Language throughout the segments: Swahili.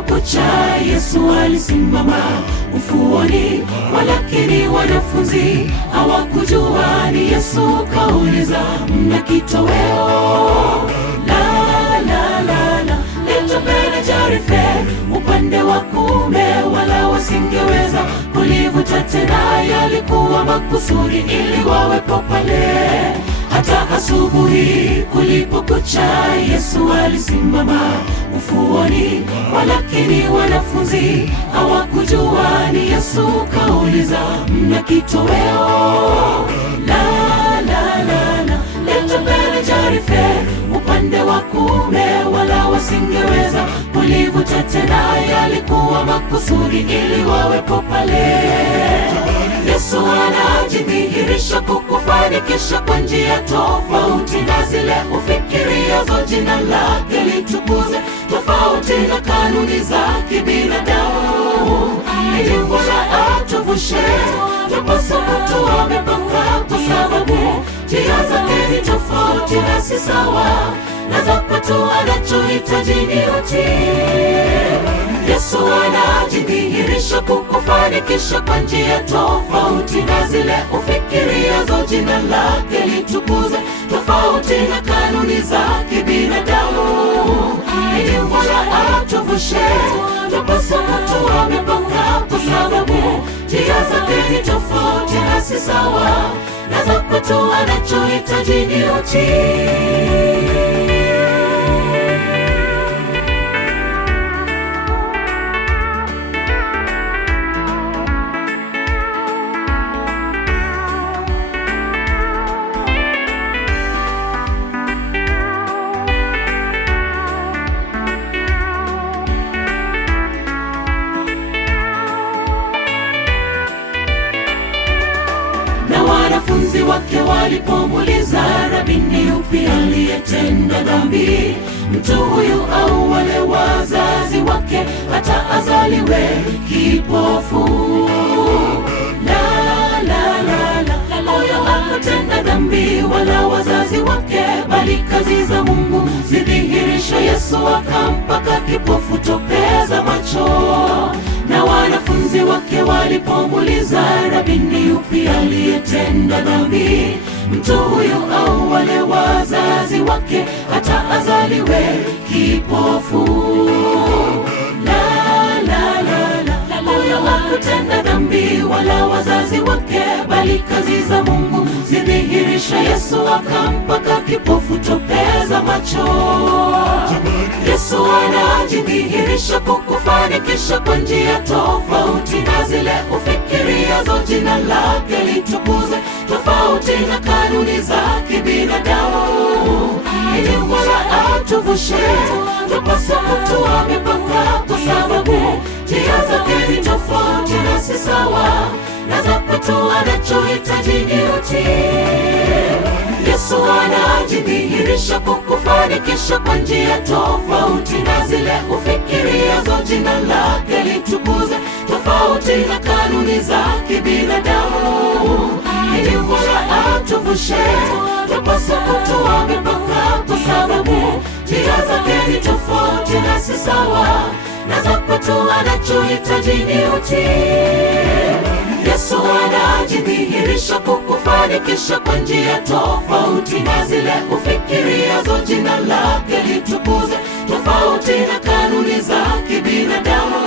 Kulipokucha, Yesu alisimama ufuoni, walakini wanafunzi hawakujua ni Yesu. Kauliza, mna kitoweo? La, litupeni jarife upande wa kuume. Wala wasingeweza kulivuta tena, yalikuwa makusudi ili wawepo pale. Hata asubuhi kulipokucha, Yesu alisimama ufuoni, walakini wanafunzi hawakujua ni Yesu. Kauliza, mna kitoweo? La, litupeni jarife upande wa kuume. Wala wasingeweza kulivuta tena, yalikuwa makusudi ili wawepo pale. Yesu anajidhihirisha kukufanikisha kwa njia tofauti na zile ufikiriazo. Jina lake litukuze, tofauti na kanuni za kibinadamu. Ili Bwana atuvushe, tupaswa kutoa mipaka, kwa sababu njia zake ni tofauti na si sawa na za kwetu. Anachohitaji ni utii. Yesu anajidhihirisha kukufanikisha kwa njia tofauti na zile ufikiriazo. Jina lake litukuze, tofauti na kanuni za kibinadamu. Ili Bwana atuvushe, tupaswa kutoa mipaka, kwa sababu njia zake ni tofauti na si sawa na za kwetu. Anachohitaji ni utii. Wanafunzi wake walipomuuliza, Rabi, ni yupi aliyetenda dhambi, mtu huyu au wale wazazi wake, hata azaliwe kipofu? La, huyo hakutenda dhambi wala wazazi wake, bali kazi za Mungu zidhihirisha. Yesu akampaka kipofu tope za macho. Na wanafunzi wake walipomuuliza, Rabi, ni yupi aliyetenda dhambi, mtu huyu au wale wazazi wake, hata azaliwe kipofu? La, huyo hakutenda dhambi wala wazazi wake, bali kazi za Mungu zidhihirisha. Yesu akampaka kipofu tope za macho. Yesu anajidhihirisha kukufanikisha kwa njia tofauti na zile ufikiriazo. Jina lake litukuze, tofauti na kanuni za kibinadamu. Ili Bwana atuvushe, tupaswa kutoa mipaka, kwa sababu njia zake ni tofauti na si sawa na za kwetu. Anachohitaji ni utii. Yesu anajidhihirisha kukufanikisha kwa njia tofauti na zile ufikiriazo. Jina lake litukuze, tofauti na kanuni za kibinadamu. Ili Bwana atuvushe, tupaswa kutoa mipaka, kwa sababu njia zake ni tofauti na si sawa na za kwetu. Anachohitaji ni utii. Yesu anajidhihirisha kukufanikisha kwa njia tofauti na zile ufikiriazo. Jina lake litukuze, tofauti na kanuni za kibinadamu.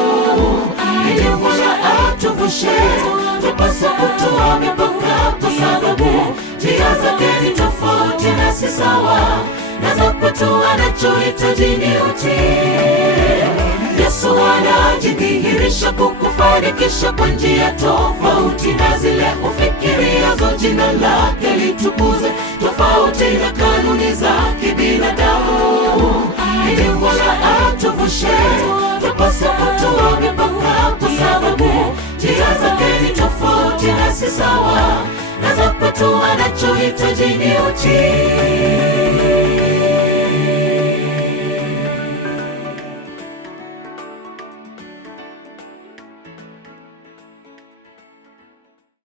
Ili Bwana atuvushe, tupaswa kutoa mipaka, kwa sababu njia zake ni tofauti na si sawa na za kwetu. Anachohitaji ni utii. Yesu anajidhihirisha kukufanikisha kwa njia tofauti na zile ufikiriazo. Jina lake litukuze, tofauti na kanuni za kibinadamu. Ili Bwana atuvushe, tupaswa kutoa mipaka, kwa sababu njia zake ni tofauti na si sawa na za kwetu. Anachohitaji ni utii.